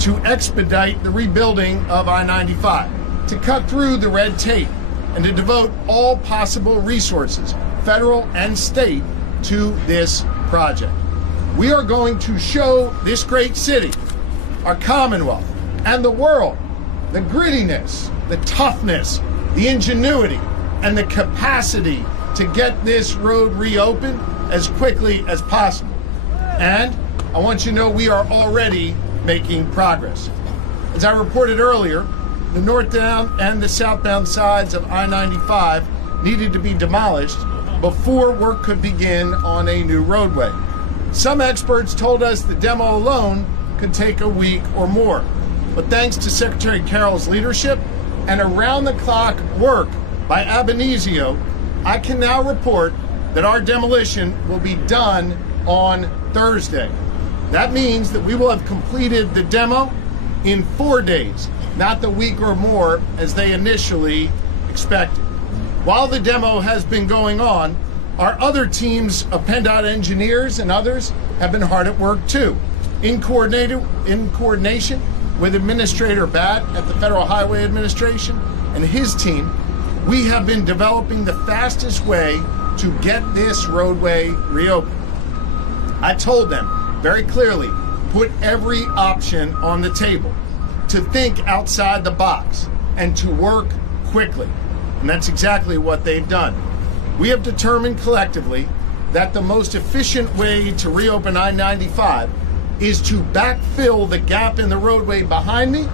to expedite the rebuilding of I-95, to cut through the red tape, and to devote all possible resources, federal and state, to this project. We are going to show this great city, our Commonwealth, and the world the grittiness, the toughness, the ingenuity, and the capacity to get this road reopened as quickly as possible. And I want you to know we are already making progress. As I reported earlier, the northbound and the southbound sides of I-95 needed to be demolished before work could begin on a new roadway. Some experts told us the demo alone could take a week or more. But thanks to Secretary Carroll's leadership and around-the-clock work by Abenizio, I can now report that our demolition will be done on Thursday. That means that we will have completed the demo in 4 days, not the week or more as they initially expected. While the demo has been going on, our other teams of PennDOT engineers and others have been hard at work too. In coordination with Administrator Batt at the Federal Highway Administration and his team, we have been developing the fastest way to get this roadway reopened. I told them very clearly, put every option on the table, to think outside the box and to work quickly. And that's exactly what they've done. We have determined collectively that the most efficient way to reopen I-95 is to backfill the gap in the roadway behind me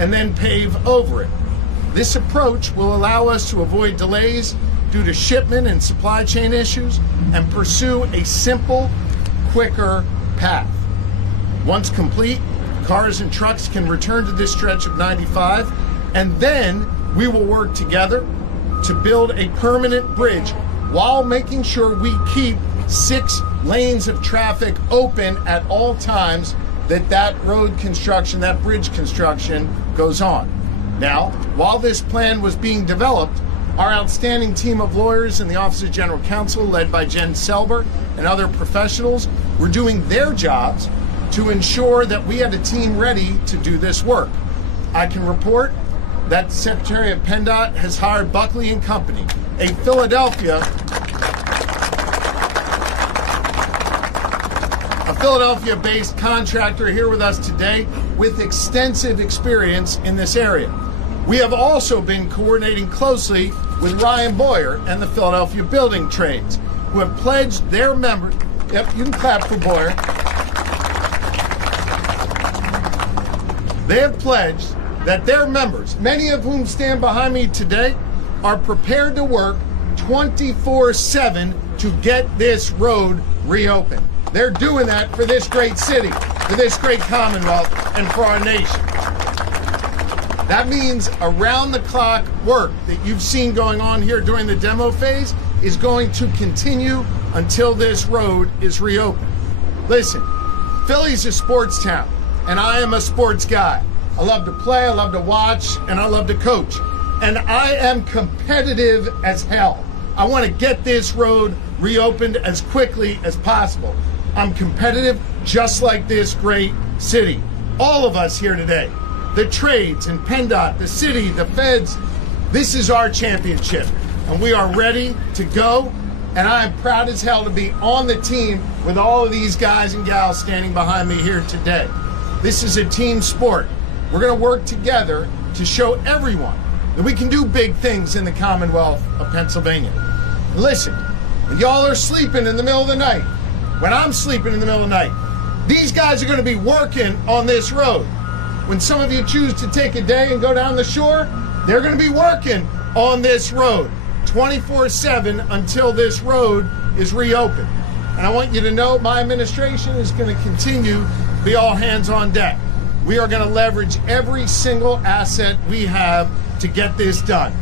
and then pave over it. This approach will allow us to avoid delays due to shipment and supply chain issues and pursue a simple, quicker path. Once complete, cars and trucks can return to this stretch of 95, and then we will work together to build a permanent bridge while making sure we keep 6 lanes of traffic open at all times that road construction, that bridge construction goes on. Now, while this plan was being developed, our outstanding team of lawyers in the Office of General Counsel, led by Jen Selber and other professionals, were doing their jobs to ensure that we had a team ready to do this work. I can report that the Secretary of PennDOT has hired Buckley and Company, a Philadelphia-based contractor here with us today with extensive experience in this area. We have also been coordinating closely with Ryan Boyer and the Philadelphia Building Trades, who have pledged their members, yep, you can clap for Boyer. They have pledged that their members, many of whom stand behind me today, are prepared to work 24/7 to get this road reopened. They're doing that for this great city, for this great Commonwealth, and for our nation. That means around-the-clock work that you've seen going on here during the demo phase is going to continue until this road is reopened. Listen, Philly's a sports town, and I am a sports guy. I love to play, I love to watch, and I love to coach. And I am competitive as hell. I want to get this road reopened as quickly as possible. I'm competitive just like this great city. All of us here today, the trades and PennDOT, the city, the feds, this is our championship. And we are ready to go. And I am proud as hell to be on the team with all of these guys and gals standing behind me here today. This is a team sport. We're going to work together to show everyone that we can do big things in the Commonwealth of Pennsylvania. Listen, when y'all are sleeping in the middle of the night, when I'm sleeping in the middle of the night, these guys are going to be working on this road. When some of you choose to take a day and go down the shore, they're going to be working on this road 24/7 until this road is reopened. And I want you to know my administration is going to continue to be all hands on deck. We are going to leverage every single asset we have to get this done.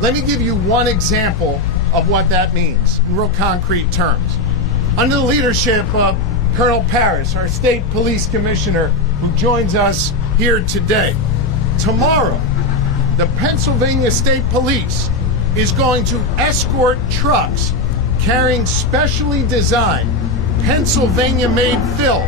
Let me give you one example of what that means in real concrete terms. Under the leadership of Colonel Parris, our state police commissioner, who joins us here today, tomorrow, the Pennsylvania State Police is going to escort trucks carrying specially designed Pennsylvania-made fill.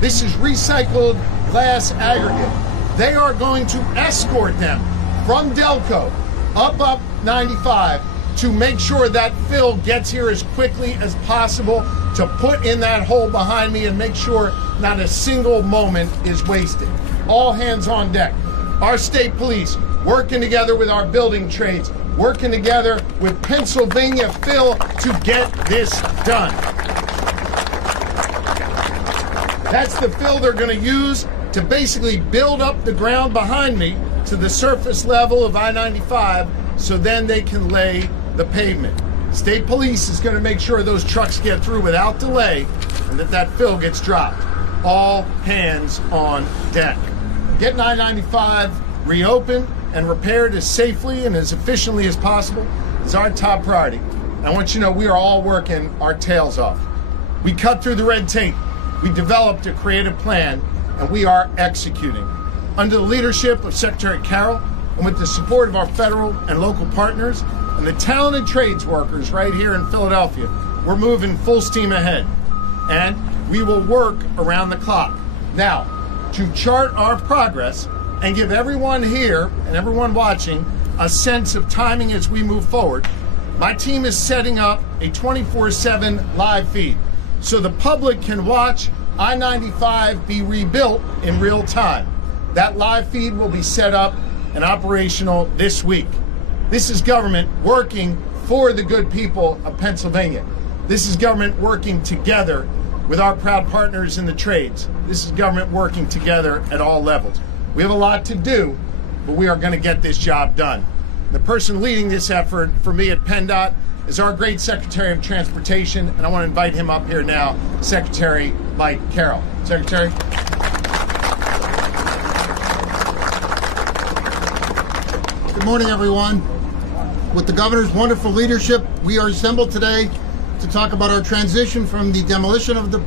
This is recycled glass aggregate. They are going to escort them from Delco up 95 to make sure that fill gets here as quickly as possible to put in that hole behind me and make sure not a single moment is wasted. All hands on deck. Our state police working together with our building trades, working together with Pennsylvania Fill to get this done. That's the fill they're going to use to basically build up the ground behind me to the surface level of I-95 so then they can lay the pavement. State police is going to make sure those trucks get through without delay and that fill gets dropped. All hands on deck. Getting I-95 reopened and repaired as safely and as efficiently as possible is our top priority. I want you to know we are all working our tails off. We cut through the red tape. We developed a creative plan, and we are executing. Under the leadership of Secretary Carroll, and with the support of our federal and local partners, and the talented trades workers right here in Philadelphia, we're moving full steam ahead. And we will work around the clock. Now, to chart our progress and give everyone here and everyone watching a sense of timing as we move forward, my team is setting up a 24/7 live feed so the public can watch I-95 be rebuilt in real time. That live feed will be set up and operational this week. This is government working for the good people of Pennsylvania. This is government working together with our proud partners in the trades. This is government working together at all levels. We have a lot to do, but we are going to get this job done. The person leading this effort for me at PennDOT is our great Secretary of Transportation, and I want to invite him up here now, Secretary Mike Carroll. Secretary. Good morning, everyone. With the governor's wonderful leadership, we are assembled today to talk about our transition from the demolition of the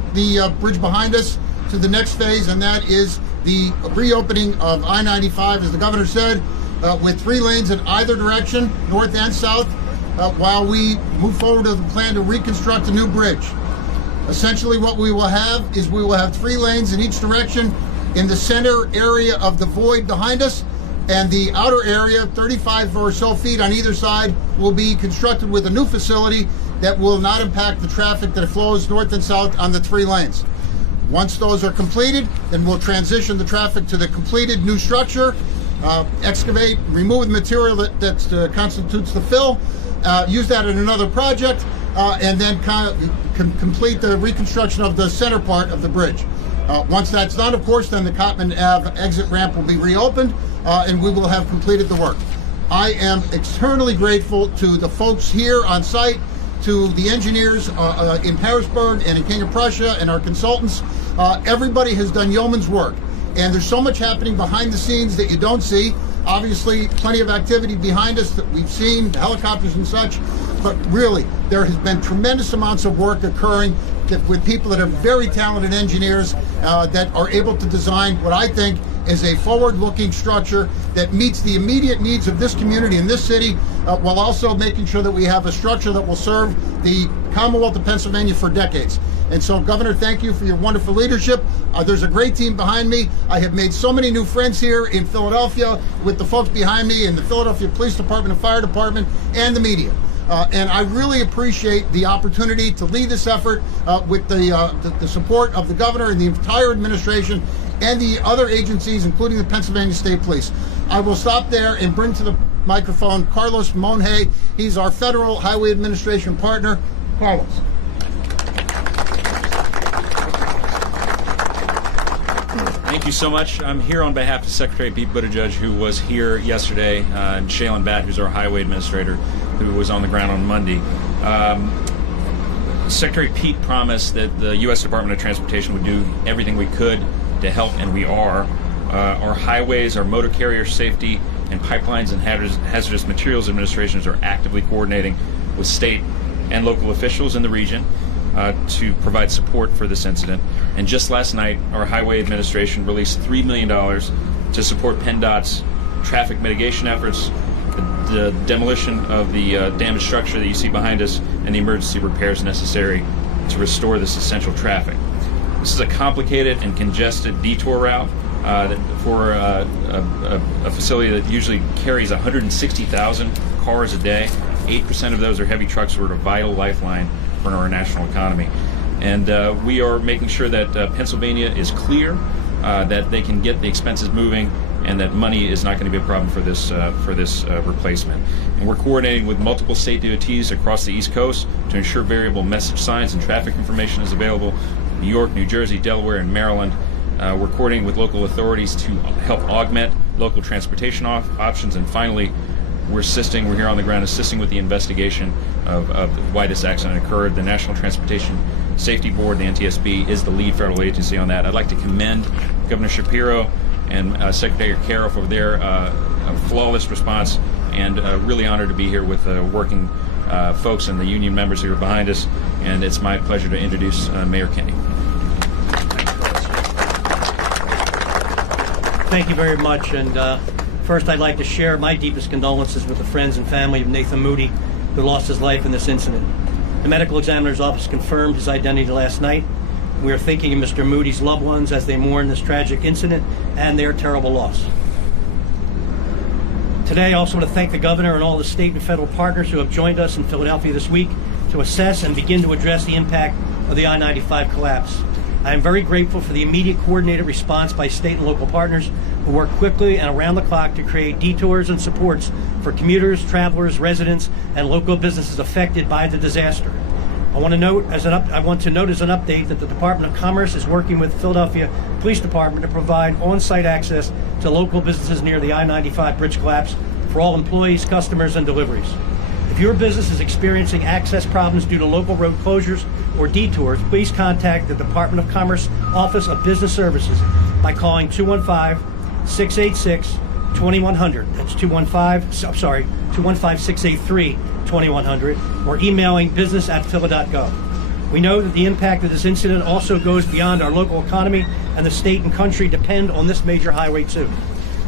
bridge behind us to the next phase, and that is the reopening of I-95, as the governor said, with 3 lanes in either direction, north and south, while we move forward with a plan to reconstruct a new bridge. Essentially what we will have is we will have 3 lanes in each direction in the center area of the void behind us, and the outer area, 35 or so feet on either side, will be constructed with a new facility that will not impact the traffic that flows north and south on the 3 lanes. Once those are completed, then we'll transition the traffic to the completed new structure, excavate, remove the material that constitutes the fill, use that in another project, and then complete the reconstruction of the center part of the bridge. Once that's done, of course, then the Cottman Ave exit ramp will be reopened, and we will have completed the work. I am eternally grateful to the folks here on site, to the engineers in Harrisburg and in King of Prussia and our consultants. Everybody has done yeoman's work, and there's so much happening behind the scenes that you don't see. Obviously, plenty of activity behind us that we've seen, helicopters and such, but really, there has been tremendous amounts of work occurring with people that are very talented engineers that are able to design what I think is a forward-looking structure that meets the immediate needs of this community and this city, while also making sure that we have a structure that will serve the Commonwealth of Pennsylvania for decades. And so, Governor, thank you for your wonderful leadership. There's a great team behind me. I have made so many new friends here in Philadelphia with the folks behind me in the Philadelphia Police Department and Fire Department and the media. And I really appreciate the opportunity to lead this effort with the support of the governor and the entire administration and the other agencies, including the Pennsylvania State Police. I will stop there and bring to the microphone Carlos Monje. He's our Federal Highway Administration partner. Carlos. Thank you so much. I'm here on behalf of Secretary Pete Buttigieg, who was here yesterday, and Shaylin Batt, who's our highway administrator, who was on the ground on Monday. Secretary Pete promised that the U.S. Department of Transportation would do everything we could to help, and we are. Our highways, our motor carrier safety, and pipelines and hazardous materials administrations are actively coordinating with state and local officials in the region to provide support for this incident. And just last night, our Highway Administration released $3 million to support PennDOT's traffic mitigation efforts, the demolition of the damaged structure that you see behind us, and the emergency repairs necessary to restore this essential traffic. This is a complicated and congested detour route for a facility that usually carries 160,000 cars a day. 8% of those are heavy trucks. We're a vital lifeline for our national economy. And we are making sure that Pennsylvania is clear, that they can get the expenses moving, and that money is not going to be a problem for this replacement. And we're coordinating with multiple state DOTs across the East Coast to ensure variable message signs and traffic information is available. New York, New Jersey, Delaware, and Maryland. We're coordinating with local authorities to help augment local transportation options. And finally, we're here on the ground assisting with the investigation of why this accident occurred. The National Transportation Safety Board, the NTSB, is the lead federal agency on that. I'd like to commend Governor Shapiro and Secretary Carroll for their flawless response, and really honored to be here with working folks and the union members who are behind us. And it's my pleasure to introduce Mayor Kenney. Thank you very much. And first, I'd like to share my deepest condolences with the friends and family of Nathan Moody, who lost his life in this incident. The medical examiner's office confirmed his identity last night. We are thinking of Mr. Moody's loved ones as they mourn this tragic incident and their terrible loss. Today, I also want to thank the governor and all the state and federal partners who have joined us in Philadelphia this week to assess and begin to address the impact of the I-95 collapse. I am very grateful for the immediate coordinated response by state and local partners who worked quickly and around the clock to create detours and supports for commuters, travelers, residents, and local businesses affected by the disaster. I want to note as an update that the Department of Commerce is working with Philadelphia Police Department to provide on-site access to local businesses near the I-95 bridge collapse for all employees, customers, and deliveries. If your business is experiencing access problems due to local road closures or detours, please contact the Department of Commerce Office of Business Services by calling 215-686-2100. That's 215-683-2100, or emailing business@phila.gov. We know that the impact of this incident also goes beyond our local economy, and the state and country depend on this major highway too.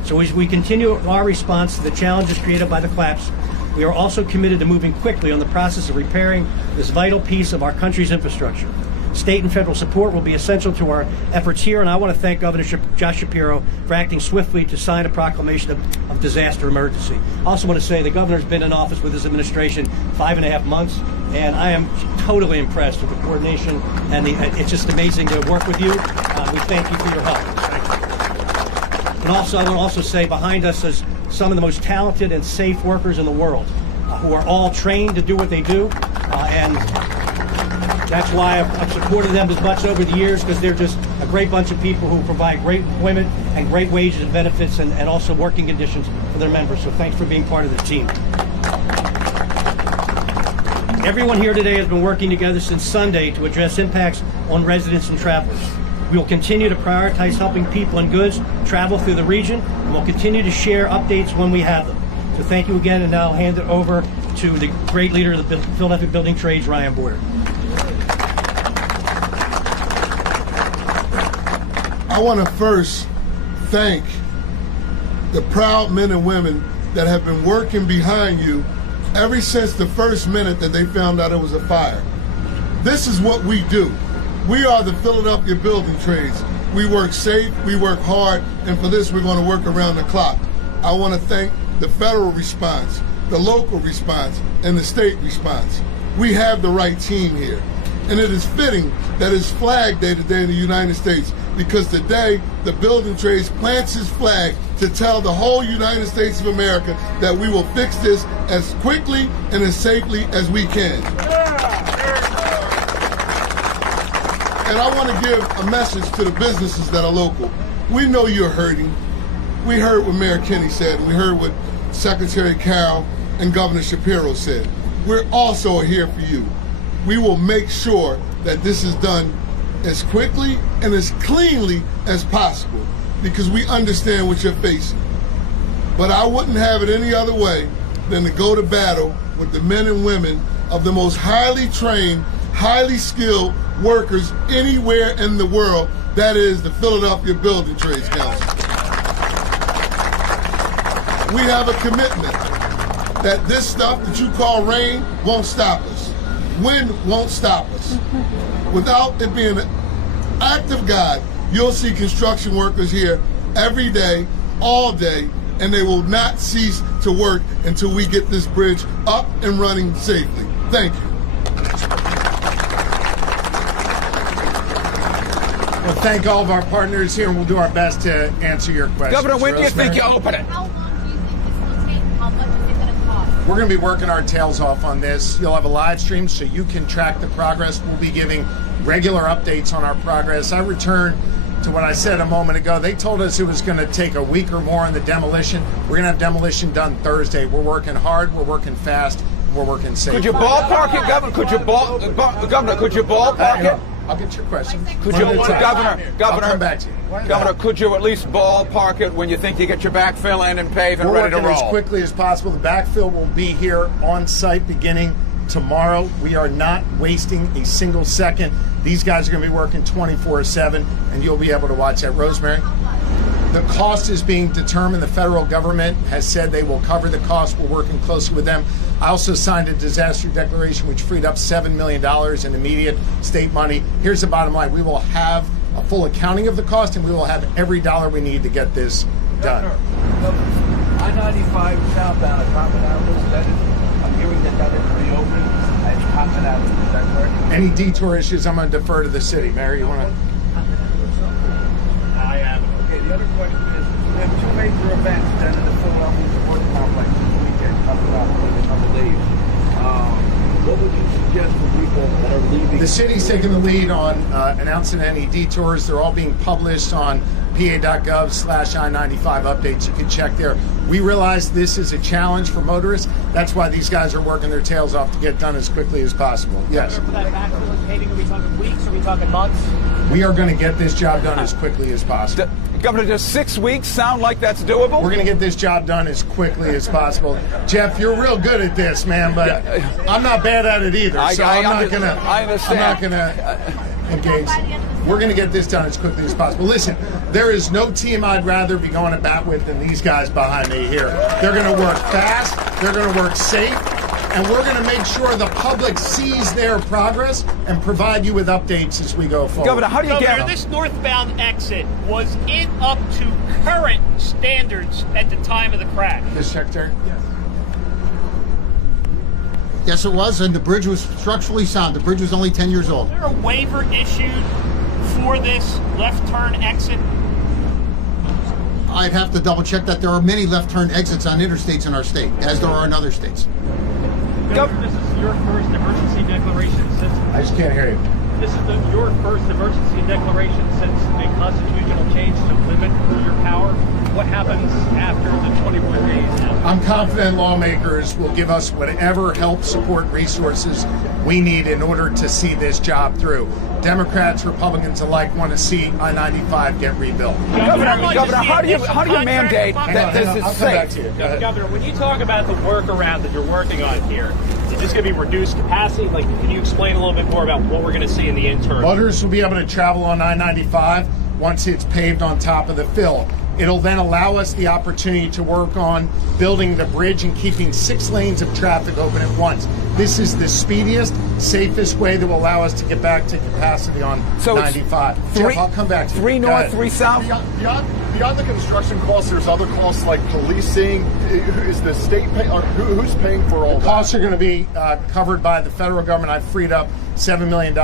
So as we continue our response to the challenges created by the collapse, we are also committed to moving quickly on the process of repairing this vital piece of our country's infrastructure. State and federal support will be essential to our efforts here, and I want to thank Governor Josh Shapiro for acting swiftly to sign a proclamation of disaster emergency. I also want to say the governor's been in office with his administration 5.5 months, and I am totally impressed with the coordination, and it's just amazing to work with you. We thank you for your help. And also, I want to also say behind us is some of the most talented and safe workers in the world, who are all trained to do what they do, and that's why I've supported them as much over the years, because they're just a great bunch of people who provide great employment and great wages and benefits, and also working conditions for their members. So thanks for being part of the team. Everyone here today has been working together since Sunday to address impacts on residents and travelers. We will continue to prioritize helping people and goods travel through the region, and we'll continue to share updates when we have them. So thank you again, and now I'll hand it over to the great leader of the Philadelphia Building Trades, Ryan Boyer. I want to first thank the proud men and women that have been working behind you ever since the first minute that they found out it was a fire. This is what we do. We are the Philadelphia Building Trades. We work safe, we work hard, and for this we're going to work around the clock. I want to thank the federal response, the local response, and the state response. We have the right team here. And it is fitting that it's Flag Day today in the United States, because today the Building Trades plants his flag to tell the whole United States of America that we will fix this as quickly and as safely as we can. And I want to give a message to the businesses that are local. We know you're hurting. We heard what Mayor Kenney said. We heard what Secretary Carroll and Governor Shapiro said. We're also here for you. We will make sure that this is done as quickly and as cleanly as possible, because we understand what you're facing. But I wouldn't have it any other way than to go to battle with the men and women of the most highly trained, highly skilled workers anywhere in the world. That is the Philadelphia Building Trades Council. We have a commitment that this stuff that you call rain won't stop us. Wind won't stop us. Without it being an act of God, you'll see construction workers here every day, all day, and they will not cease to work until we get this bridge up and running safely. Thank you. Well, thank all of our partners here, and we'll do our best to answer your questions. Governor, when do you think you open it? How long do you think this will take? How much is it going to cost? We're going to be working our tails off on this. You'll have a live stream so you can track the progress. We'll be giving regular updates on our progress. I return to what I said a moment ago. They told us it was going to take a week or more on the demolition. We're going to have demolition done Thursday. We're working hard, we're working fast, and we're working safe. Could you ballpark it, Governor? Governor, could you ballpark it? I'll get your questions. Could you, I'll Governor, come back to you. Governor, could you at least ballpark it when you think you get your backfill in and pave and We're ready to working roll? as quickly as possible. The backfill will be here on site beginning tomorrow. We are not wasting a single second. These guys are going to be working 24/7, and you'll be able to watch that. Rosemary? The cost is being determined. The federal government has said they will cover the cost. We're working closely with them. I also signed a disaster declaration which freed up $7 million in immediate state money. Here's the bottom line. We will have a full accounting of the cost, and we will have every dollar we need to get this done. I-95 southbound at Common Avenue, I'm hearing that is reopened at Common Avenue. Is that correct? Any detour issues, I'm going to defer to the city. Mary, you want to? Okay, the other question is, we have two major events down in the Philadelphia Sports Complex this weekend coming up in a couple days. What would you suggest for people that are leaving? The city's taking the lead on announcing any detours. They're all being published on pa.gov/I-95 updates. You can check there. We realize this is a challenge for motorists. That's why these guys are working their tails off to get done as quickly as possible. Yes. For that backfill and paving, are we talking weeks or are we talking months? We are going to get this job done as quickly as possible. Governor, does 6 weeks sound like that's doable? We're going to get this job done as quickly as possible. Jeff, you're real good at this, man, but I'm not bad at it either. So I'm not going to engage. We're going to get this done as quickly as possible. Listen, there is no team I'd rather be going to bat with than these guys behind me here. They're going to work fast, they're going to work safe, and we're going to make sure the public sees their progress and provide you with updates as we go forward. Governor, how do you get this northbound exit, was it up to current standards at the time of the crash? Mr. Secretary? Yes. Yes, it was, and the bridge was structurally sound. The bridge was only 10 years old. Is there a waiver issued for this left turn exit? I'd have to double check that. There are many left turn exits on interstates in our state, as there are in other states. Governor, this is your first emergency declaration since... I just can't hear you. This is your first emergency declaration since the constitutional change to limit your power. What happens after the 21 days? I'm confident lawmakers will give us whatever help, support, resources we need in order to see this job through. Democrats, Republicans alike want to see I-95 get rebuilt. Governor, how do you mandate that this is safe? Governor, when you talk about the workaround that you're working on here, is this going to be reduced capacity? Like, can you explain a little bit more about what we're going to see in the interim? Motorists will be able to travel on I-95 once it's paved on top of the fill. It'll then allow us the opportunity to work on building the bridge and keeping 6 lanes of traffic open at once. This is the speediest, safest way that will allow us to get back to capacity on 95. Jeff, I'll come back to you. 3 north, 3 south? Beyond the construction costs, there's other costs like policing. Is the state paying, or who's paying for all that? Costs are going to be covered by the federal government. I've freed up $7 million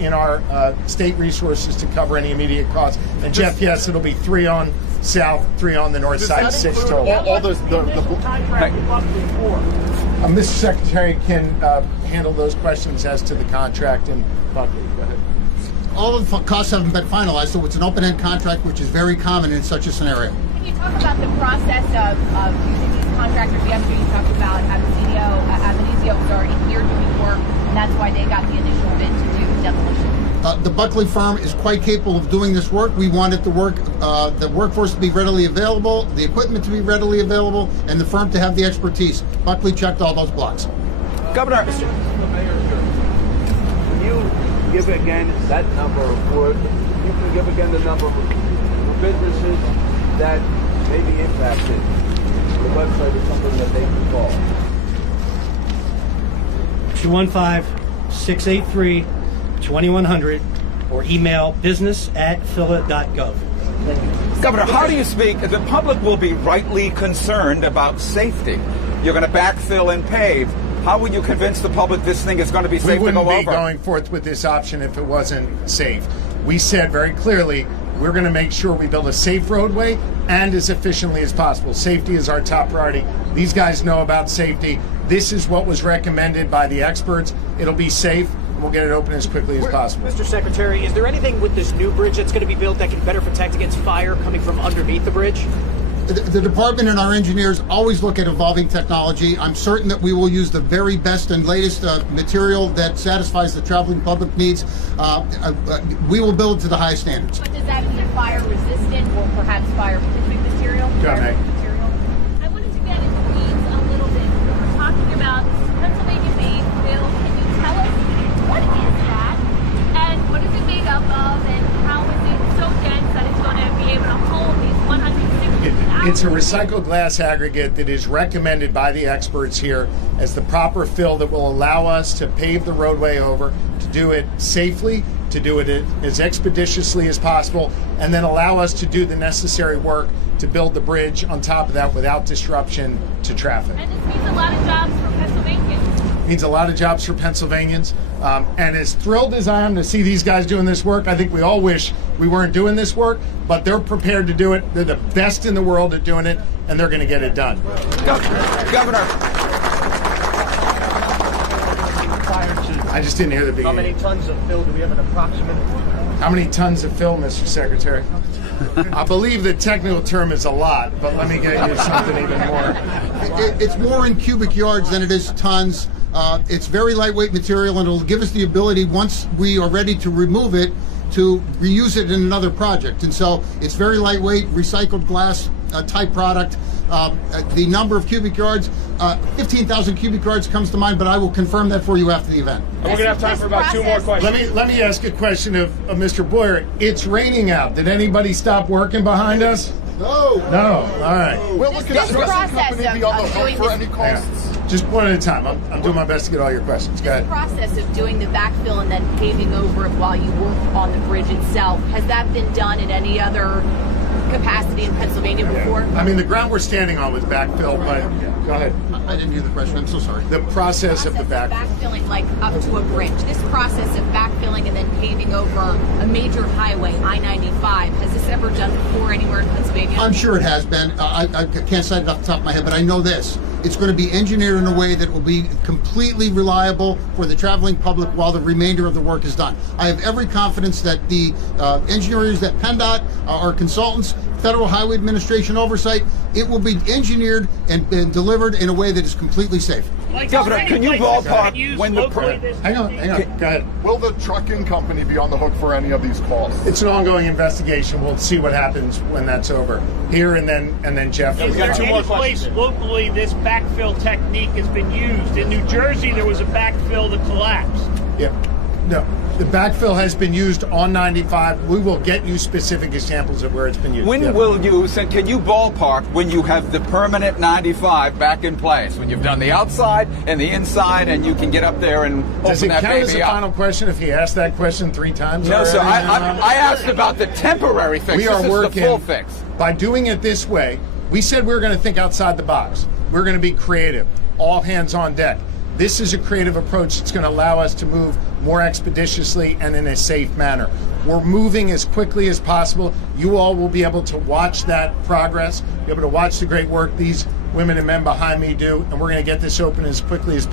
in our state resources to cover any immediate costs. And Jeff, yes, it'll be 3 on south, 3 on the north side, 6 total. All the Mr. Secretary can handle those questions as to the contract and Buckley. Go ahead. All of the costs haven't been finalized, so it's an open-end contract, which is very common in such a scenario. Can you talk about the process of using these contractors? Yesterday you talked about Avenizio was already here doing work, and that's why they got the initial bid to do demolition. The Buckley firm is quite capable of doing this work. We wanted the workforce to be readily available, the equipment to be readily available, and the firm to have the expertise. Buckley checked all those blocks. Governor, Can you give again that number, or you can give again the number of businesses that may be impacted? The website is something that they can call. 215-683-2100 or email business@phila.gov. Governor, how do you speak? The public will be rightly concerned about safety. You're going to backfill and pave. How would you convince the public this thing is going to be safe to go over? We wouldn't be going forth with this option if it wasn't safe. We said very clearly, we're going to make sure we build a safe roadway and as efficiently as possible. Safety is our top priority. These guys know about safety. This is what was recommended by the experts. It'll be safe. We'll get it open as quickly as possible. Mr. Secretary, is there anything with this new bridge that's going to be built that can better protect against fire coming from underneath the bridge? The department and our engineers always look at evolving technology. I'm certain that we will use the very best and latest material that satisfies the traveling public needs. We will build to the highest standards. But does that mean fire resistant or perhaps fire-proofing material? Go ahead, Meg. I wanted to get into the weeds a little bit. We're talking about Pennsylvania-made bill. Can you tell us what is that and what is it made up of and how is it so dense that it's going to be able to hold these 160? It's a recycled glass aggregate that is recommended by the experts here as the proper fill that will allow us to pave the roadway over, to do it safely, to do it as expeditiously as possible, and then allow us to do the necessary work to build the bridge on top of that without disruption to traffic. And this means a lot of jobs for Pennsylvanians. Means a lot of jobs for Pennsylvanians. And as thrilled as I am to see these guys doing this work, I think we all wish we weren't doing this work, but they're prepared to do it. They're the best in the world at doing it, and they're going to get it done. Governor. I just didn't hear the beginning. How many tons of fill do we have an approximate? How many tons of fill, Mr. Secretary? I believe the technical term is a lot, but let me get you something even more. It's more in cubic yards than it is tons. It's very lightweight material, and it'll give us the ability, once we are ready to remove it, to reuse it in another project. And so it's very lightweight, recycled glass type product. The number of cubic yards, 15,000 cubic yards comes to mind, but I will confirm that for you after the event. And we're going to have time for about 2 more questions. Let me ask a question of Mr. Boyer. It's raining out. Did anybody stop working behind us? No. No. All right. Will the construction company be on the hook for any costs? Just one at a time. I'm doing my best to get all your questions. Go ahead. The process of doing the backfill and then paving over it while you work on the bridge itself, has that been done in any other capacity in Pennsylvania before? I mean, the ground we're standing on was backfill, but go ahead. I didn't hear the question. I'm so sorry. The process of the backfilling, like up to a bridge. This process of backfilling and then paving over a major highway, I-95, has this ever done before anywhere in Pennsylvania? I'm sure it has been. I can't cite it off the top of my head, but I know this. It's going to be engineered in a way that will be completely reliable for the traveling public while the remainder of the work is done. I have every confidence that the engineers at PennDOT, our consultants, Federal Highway Administration oversight, it will be engineered and delivered in a way that is completely safe. Governor, can you ballpark when the... Hang on. Go ahead. Will the trucking company be on the hook for any of these costs? It's an ongoing investigation. We'll see what happens when that's over. Here and then Jeff. Is there any place locally this backfill technique has been used? In New Jersey, there was a backfill that collapsed. Yeah. No. The backfill has been used on 95. We will get you specific examples of where it's been used. When will you, and can you ballpark when you have the permanent 95 back in place? When you've done the outside and the inside and you can get up there and open that baby up? Does it count as a final question if he asked that question 3 times? No, sir. I asked about the temporary fix. We are working the full fix. By doing it this way, we said we were going to think outside the box. We're going to be creative. All hands on deck. This is a creative approach that's going to allow us to move more expeditiously and in a safe manner. We're moving as quickly as possible. You all will be able to watch that progress, be able to watch the great work these women and men behind me do, and we're going to get this open as quickly as possible.